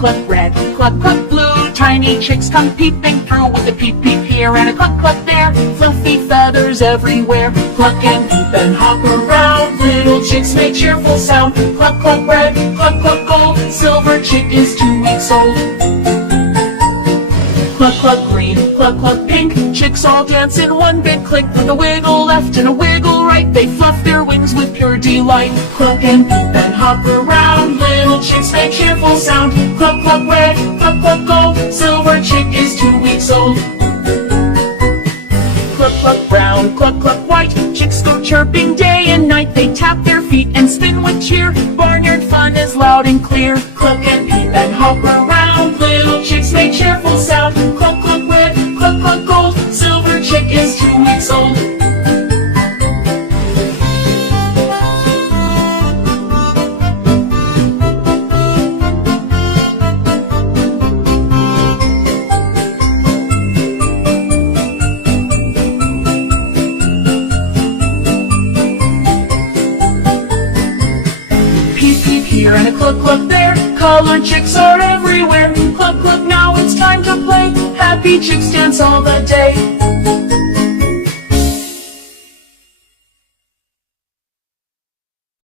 cluck red, cluck cluck blue. Tiny chicks come peeping through with a peep peep here and a cluck cluck there. Fluffy feathers everywhere. Cluck and peep and hop around. Little chicks make cheerful sound. Cluck cluck red, cluck cluck gold. Silver chick is 2 weeks old. Cluck cluck green, cluck cluck pink. Chicks all dance in one big click. With a wiggle left and a wiggle right, they fluff their wings with pure delight. Cluck and peep and hop around. Little chicks make cheerful sound. Cluck cluck red, cluck cluck gold. Silver chick is 2 weeks old. Cluck cluck brown, cluck cluck white. Chicks go chirping day and night. They tap their feet and spin with cheer. Barnyard fun is loud and clear. Cluck and peep and hop around. Little chicks make cheerful sound. Cluck cluck red, cluck cluck gold. Silver chick is 2 weeks old. Here and a cluck cluck there. Colored chicks are everywhere. Cluck cluck, now it's time to play. Happy chicks dance all the day.